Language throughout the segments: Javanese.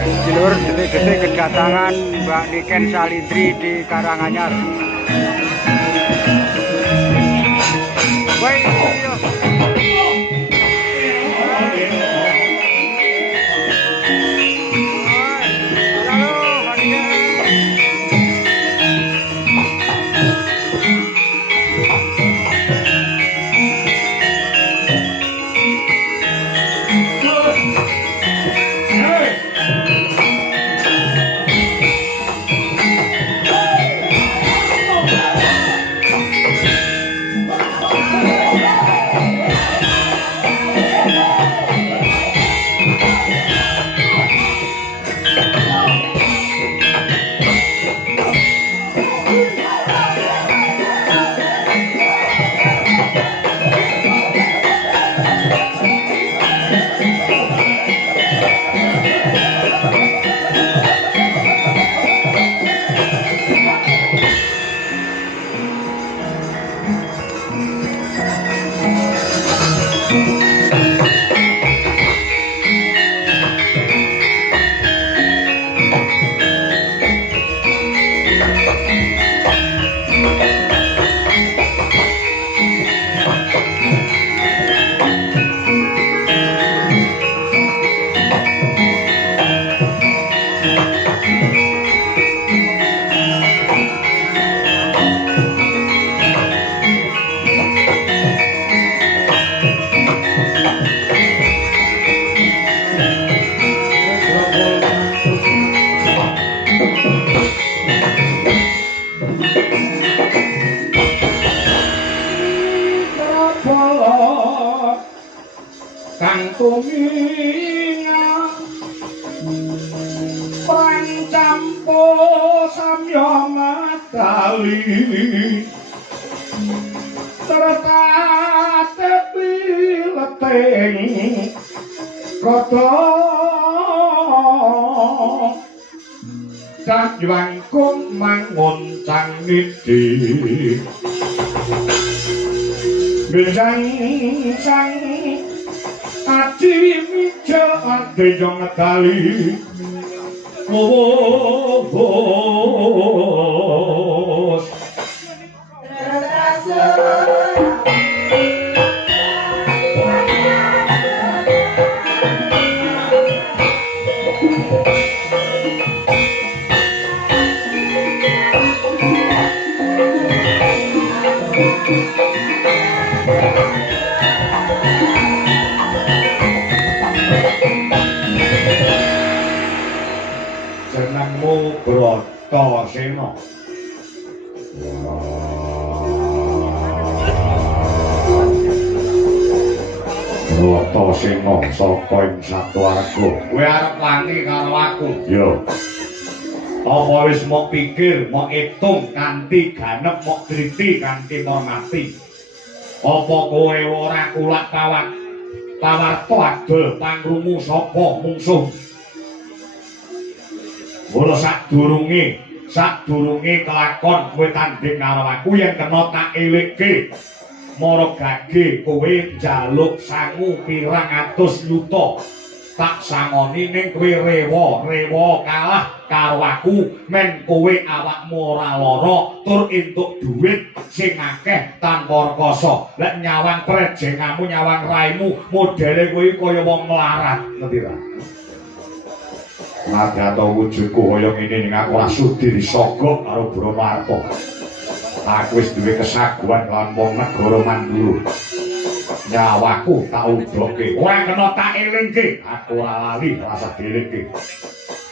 Sedulur detik-detik kedatangan Mbak Niken Salindri di Karanganyar. Baik, kang tuminga pancampo samya matali tertate pileteng kota sajwangkung mangun cangidi Bejang sang aji mija adenya ngetali bos jenengmu Bratasena. Bratasena saka ing Satwarga. Kowe arep wani karo aku? Yo. Apa wis mok pikir, mok itung kanthi ganep, mok driti kanthi mati. Apa kowe ora kulak pawarta adol pangrungu sapa mungsuh? Mula sadurunge kelakon kowe tanding karo aku yen kena tak elikke. Mara gage kowe njaluk sangu pirang atus yuta. Tak sangoni ning kowe rewa kalah karo aku men kowe awakmu ora lara tur entuk dhuwit sing akeh tanpa rekoso. Lek nyawang prejengamu nyawang raimu modele kowe kaya wong melarat, ngerti ra? Nadato wujudku kaya ngene ning aku ora sudi disogok karo Bromarta. Aku wis duwe kesaguhan lan wong negara Mandura. Nyawaku tak udoke. Ora kena tak elingke. Aku ora lali rasa dilingke.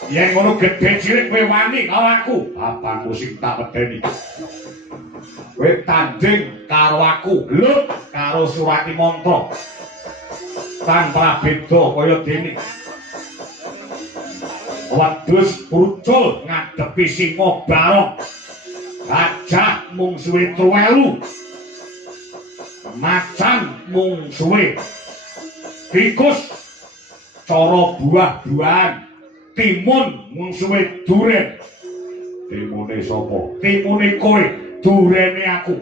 Yen ngono gedhe cilik kowe wani karo aku, bapakku sing tak medeni. Kowe tanding karo aku, lut karo Surati Mantra. Tanpa beda kaya dene. Wedhus brucul ngadepi singa barong. Gajah mung suwe 3 macan mung suwe tikus cara buah-buahan timun mung suwe duren. Timune sapa? Timune kowe, durene aku.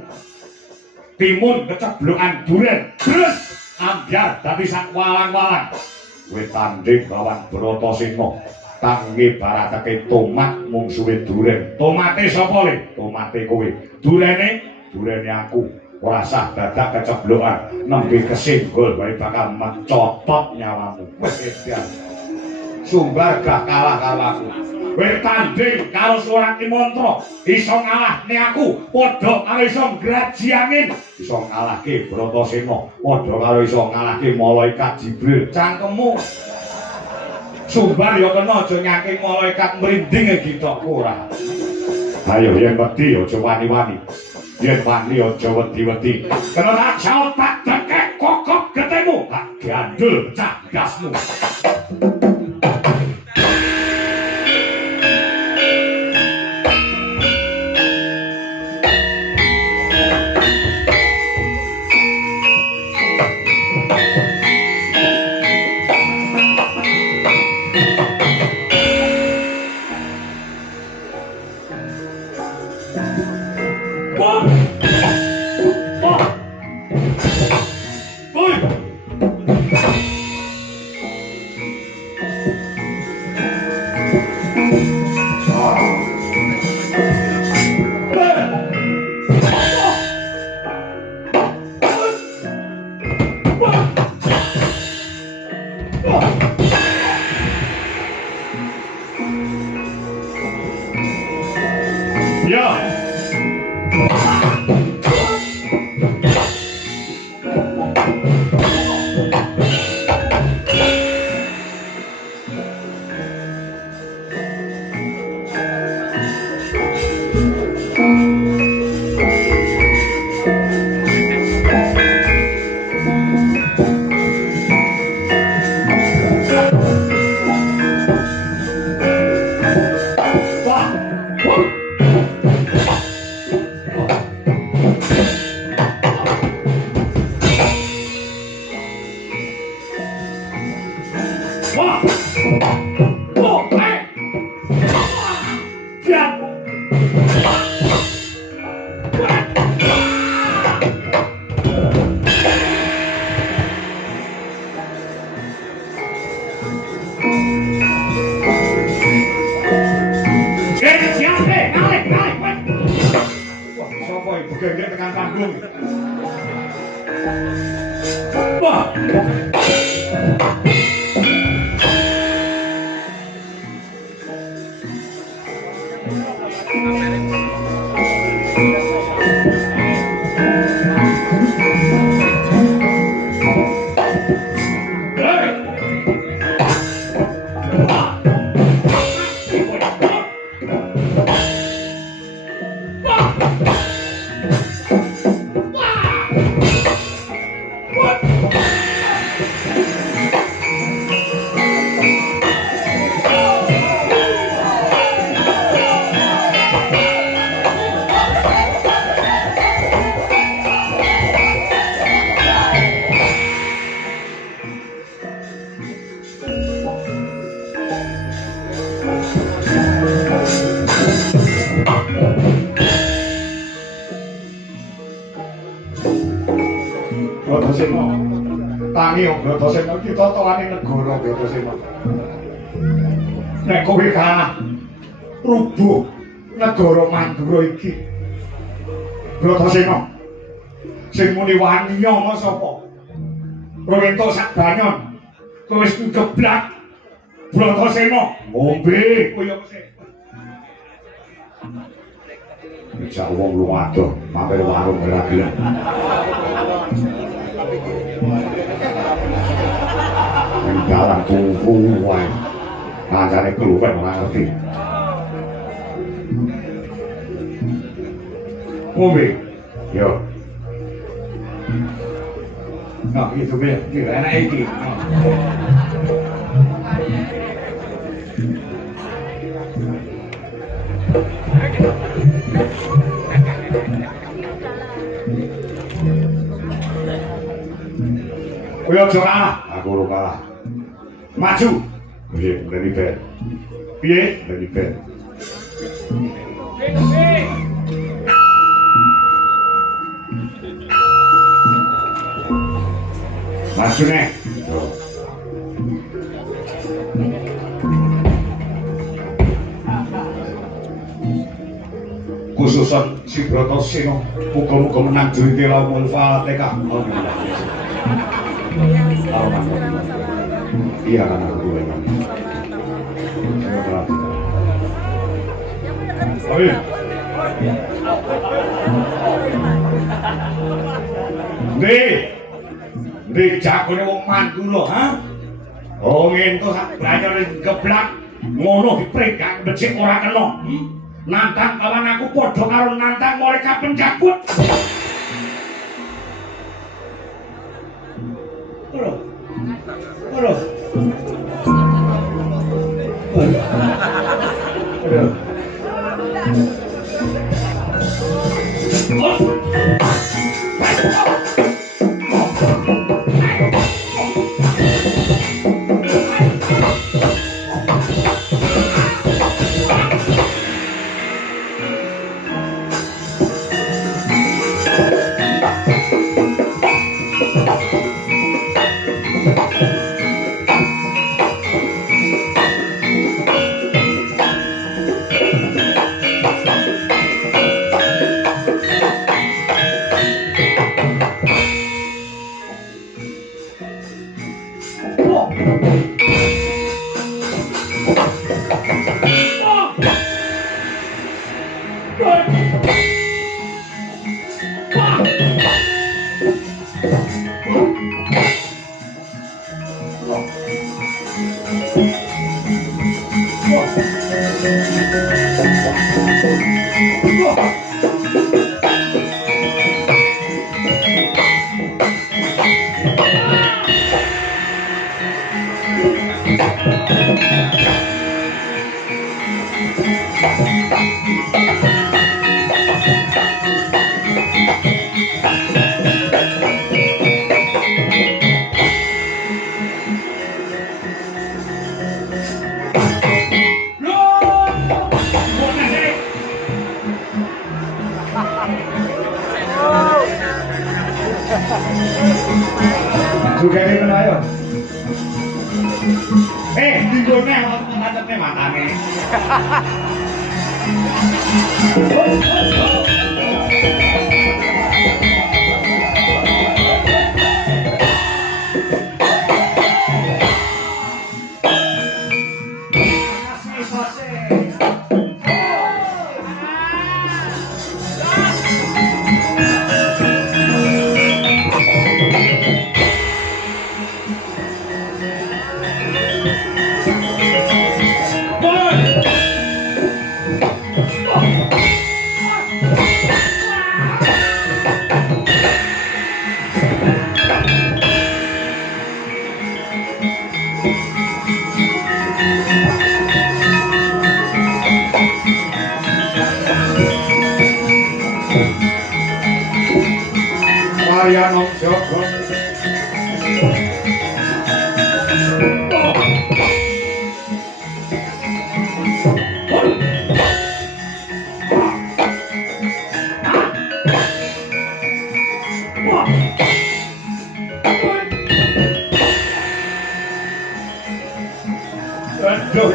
Timun keceblokan duren terus ambyar dadi sak walang-walang. Kowe tanding lawan Bratasena. Tangge baratake tomat mung suwe duren. Tomate sapa le? Tomate kowe. Durene aku. Ora sah dadak keceblokan nembe kesenggol bae bakal mencotot nyawamu. Wis edan. Sumbar gak kalah karo aku. Kowe tanding karo seorang Ki Mantra, iso ngalahne aku, padha karo iso ngraji angin, iso ngalahke Bratasena, padha karo iso ngalahke malaikat Jibril. Cangkemmu sumbar ya kena aja nyaking malaikat mrinding gitokku ora. Ayo yen wedi aja wani-wani. Yen wani aja wedi-wedi. Kena tak jawab tak dekek kokok getemu, tak gandul pecah gasmu. Bratasena iki totoane negara Bratasena. Nek kowe kalah rubuh negara Mandura iki. Bratasena sing muni wani nyama sapa? Kowe entuk sak banyon. Kowe wis ngeblak Bratasena ngombe koyo sik. Bisa wong lu adoh mampir warung geragilan. Dalam tunggu wae kancane keluwen ora ngerti ngombe yo nah itu be enak iki kowe aja kalah aku ora kalah maju piye dari ben piye dari ben maju nih susun si Bratasena muga-muga menang jurite laumul Fatihah. Iya kan aku kan. Amin. Ndek jagone wong mantu lho, ha? Oh ngento sak banyune geblak ngono dipregang becik ora kena. Nantang kawan aku padha karo nantang mereka penjabut. Ora. Ora. Juga dia kena ayo. Tinggulnya macetnya matanya. Ariano Joko. Aduh.